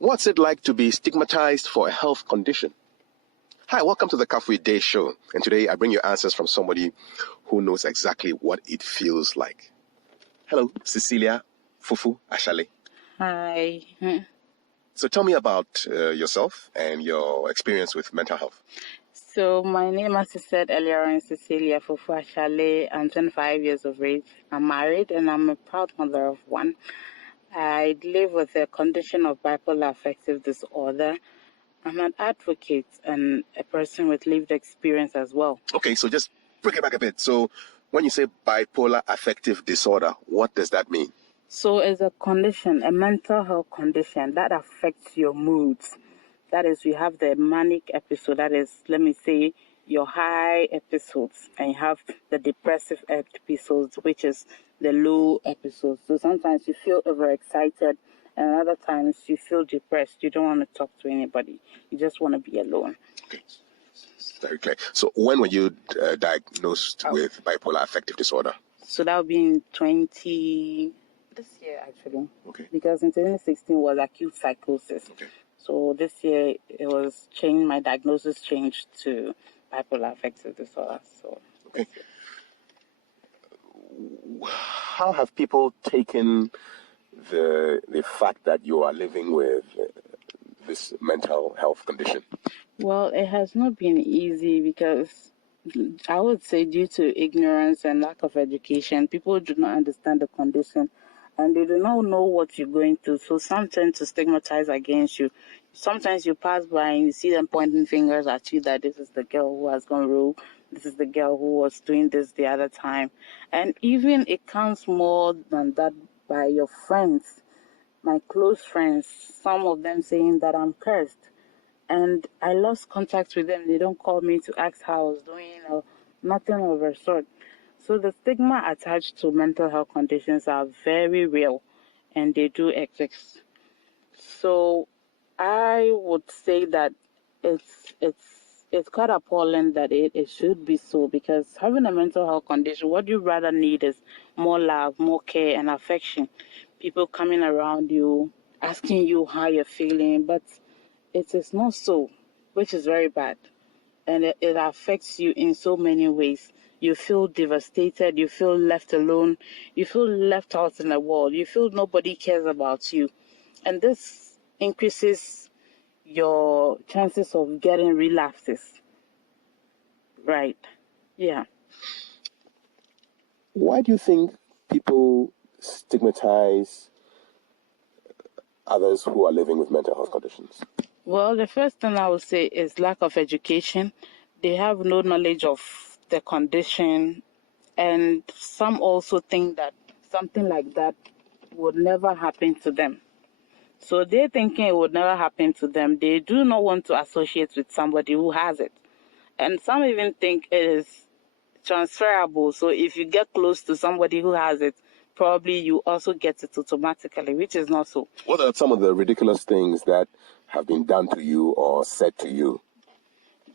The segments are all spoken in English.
What's it like to be stigmatized for a health condition? Hi, welcome to the Kafui Day Show. And today I bring you answers from somebody who knows exactly what it feels like. Hello, Cecilia Fofo Ashalley. Hi. So tell me about yourself and your experience with mental health. So my name, as I said earlier, is Cecilia Fofo Ashalley. I'm 25 years of age. I'm married and I'm a proud mother of one. I live with a condition of bipolar affective disorder. I'm an advocate and a person with lived experience as well. Okay, so just break it back a bit. So when you say bipolar affective disorder, what does that mean? So it's a condition, a mental health condition that affects your moods. That is, we have the manic episode, that is, let me say, your high episodes, and you have the depressive episodes, which is the low episodes. So sometimes you feel overexcited, and other times you feel depressed. You don't want to talk to anybody. You just want to be alone. Okay. Very clear. So when were you diagnosed with bipolar affective disorder? So that would be in this year, actually. Okay. Because in 2016 was acute psychosis. Okay. So this year it was changed, my diagnosis changed to bipolar affective disorder. So okay. How have people taken the fact that you are living with this mental health condition? Well, it has not been easy because I would say due to ignorance and lack of education, people do not understand the condition and they do not know what you're going through. So some tend to stigmatize against you. Sometimes you pass by and you see them pointing fingers at you that this is the girl who has gone rogue. This is the girl who was doing this the other time. And even it counts more than that by your friends, my close friends, some of them saying that I'm cursed. And I lost contact with them. They don't call me to ask how I was doing or nothing of the sort. So the stigma attached to mental health conditions are very real and they do exist. So I would say that it's quite appalling that it should be so, because having a mental health condition, what you rather need is more love, more care and affection. People coming around you, asking you how you're feeling, but it is not so, which is very bad. And it affects you in so many ways. You feel devastated, you feel left alone, you feel left out in the world, you feel nobody cares about you. And this increases your chances of getting relapses. Right. Yeah. Why do you think people stigmatize others who are living with mental health conditions? Well, the first thing I would say is lack of education. They have no knowledge of the condition, and some also think that something like that would never happen to them. So they're thinking it would never happen to them. They do not want to associate with somebody who has it. And some even think it is transferable. So if you get close to somebody who has it, probably you also get it automatically, which is not so. What are some of the ridiculous things that have been done to you or said to you?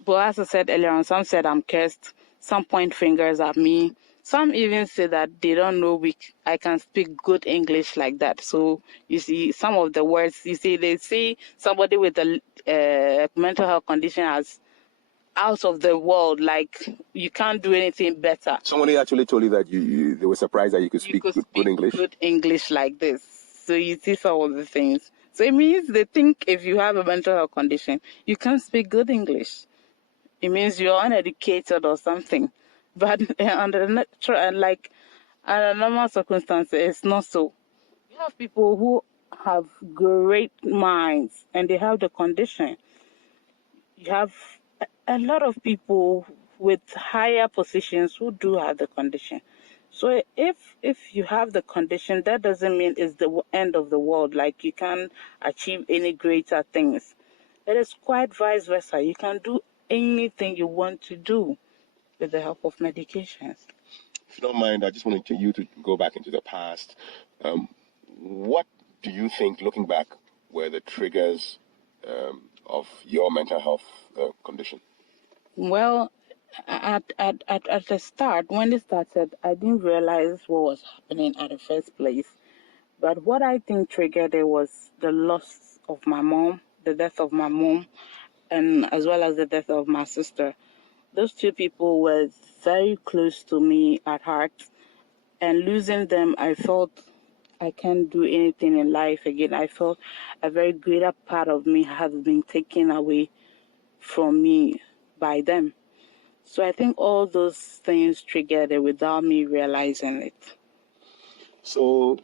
But as I said earlier on, some said I'm cursed. Some point fingers at me. Some even say that they don't know I can speak good English like that. So you see, some of the words they see somebody with a mental health condition as out of the world, like you can't do anything better. Somebody actually told you that they were surprised that you could speak good English? Good English like this. So you see some of the things. So it means they think if you have a mental health condition, you can't speak good English. It means you're uneducated or something. But under normal circumstances, it's not so. You have people who have great minds and they have the condition. You have a lot of people with higher positions who do have the condition. So if you have the condition, that doesn't mean it's the end of the world, like you can't achieve any greater things. It is quite vice versa. You can do anything you want to do with the help of medications. If you don't mind, I just wanted you to go back into the past. What do you think, looking back, were the triggers of your mental health condition? Well, at the start, when it started, I didn't realize what was happening at the first place. But what I think triggered it was the loss of my mom, and as well as the death of my sister. Those two people were very close to me at heart, and losing them, I felt I can't do anything in life again. I felt a very greater part of me has been taken away from me by them. So I think all those things triggered it without me realizing it. So,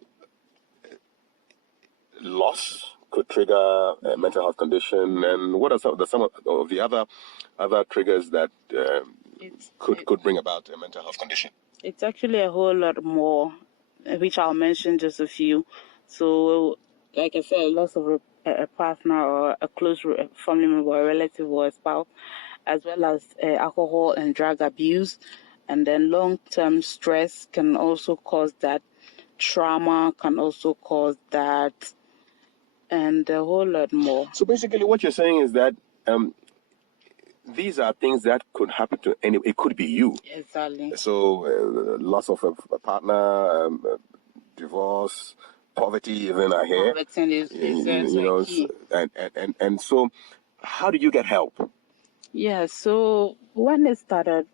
loss could trigger a mental health condition, and what are some of the other triggers that could bring about a mental health condition? It's actually a whole lot more, which I'll mention just a few. So, like I said, loss of a partner or a close family member, or a relative or a spouse, as well as alcohol and drug abuse. And then long-term stress can also cause that. Trauma can also cause that, and a whole lot more. So basically what you're saying is that these are things that could happen to any. It could be you. Exactly. So loss of a partner, divorce, poverty, even I hear. Poverty is key. And so, how did you get help? Yeah. So when it started,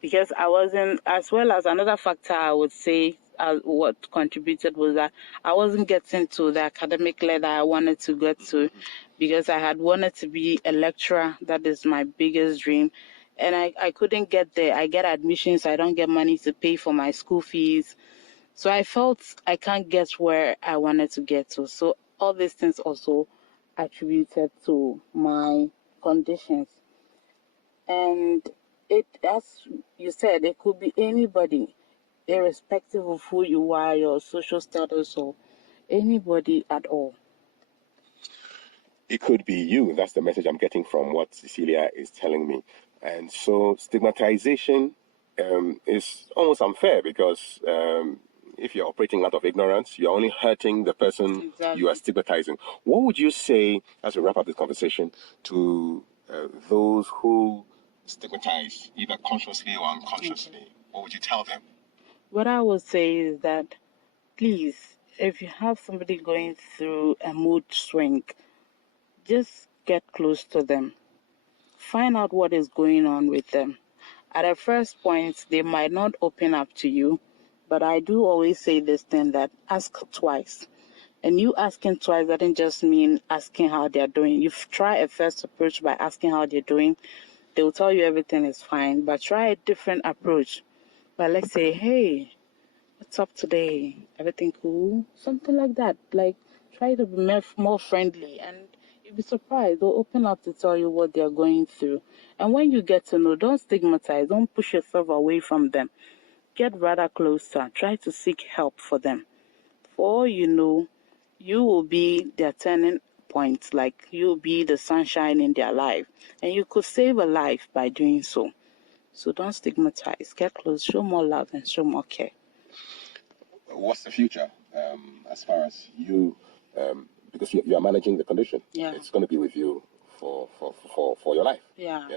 because I wasn't, as well as another factor I would say what contributed was that I wasn't getting to the academic level I wanted to get to, because I had wanted to be a lecturer. That is my biggest dream. And I couldn't get there. I get admissions. I don't get money to pay for my school fees. So I felt I can't get where I wanted to get to. So all these things also attributed to my conditions. And it, as you said, it could be anybody, irrespective of who you are, your social status, or anybody at all. It could be you. That's the message I'm getting from what Cecilia is telling me. And so stigmatization is almost unfair, because if you're operating out of ignorance, you're only hurting the person you are stigmatizing. What would you say, as we wrap up this conversation, to those who stigmatize, either consciously or unconsciously? Okay. What would you tell them? What I would say is that, please, if you have somebody going through a mood swing, just get close to them. Find out what is going on with them. At a first point, they might not open up to you, but I do always say this thing, that ask twice. And you asking twice doesn't just mean asking how they're doing. You try a first approach by asking how they're doing. They will tell you everything is fine, but try a different approach. But let's say, hey, what's up today? Everything cool? Something like that. Like, try to be more friendly, and you'll be surprised. They'll open up to tell you what they're going through. And when you get to know, don't stigmatize. Don't push yourself away from them. Get rather closer. Try to seek help for them. For all you know, you will be their turning point. Like, you'll be the sunshine in their life. And you could save a life by doing so. So don't stigmatize. Get close. Show more love and show more care. What's the future as far as you, because you are managing the condition? Yeah. It's going to be with you for your life. Yeah.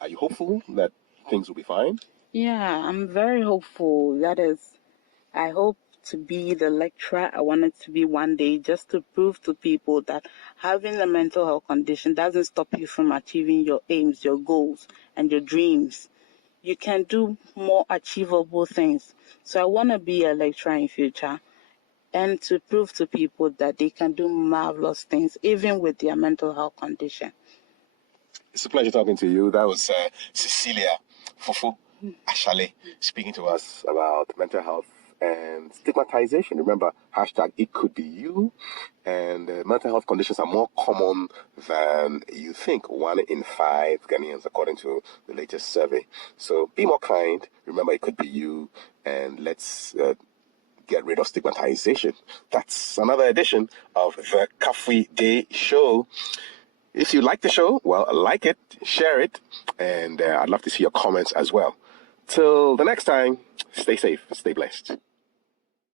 Are you hopeful that things will be fine? Yeah, I'm very hopeful. That is, I hope to be the lecturer I wanted to be one day, just to prove to people that having a mental health condition doesn't stop you from achieving your aims, your goals, and your dreams. You can do more achievable things. So I want to be a lecturer in future, and to prove to people that they can do marvelous things, even with their mental health condition. It's a pleasure talking to you. That was Cecilia Fofo Ashalley speaking to us about mental health and stigmatization. Remember, hashtag it could be you. And mental health conditions are more common than you think. 1 in 5 Ghanaians, according to the latest survey. So be more kind. Remember, it could be you. And let's get rid of stigmatization. That's another edition of the Kafui Day Show. If you like the show, well, like it, share it, and I'd love to see your comments as well. Till the next time, stay safe, stay blessed.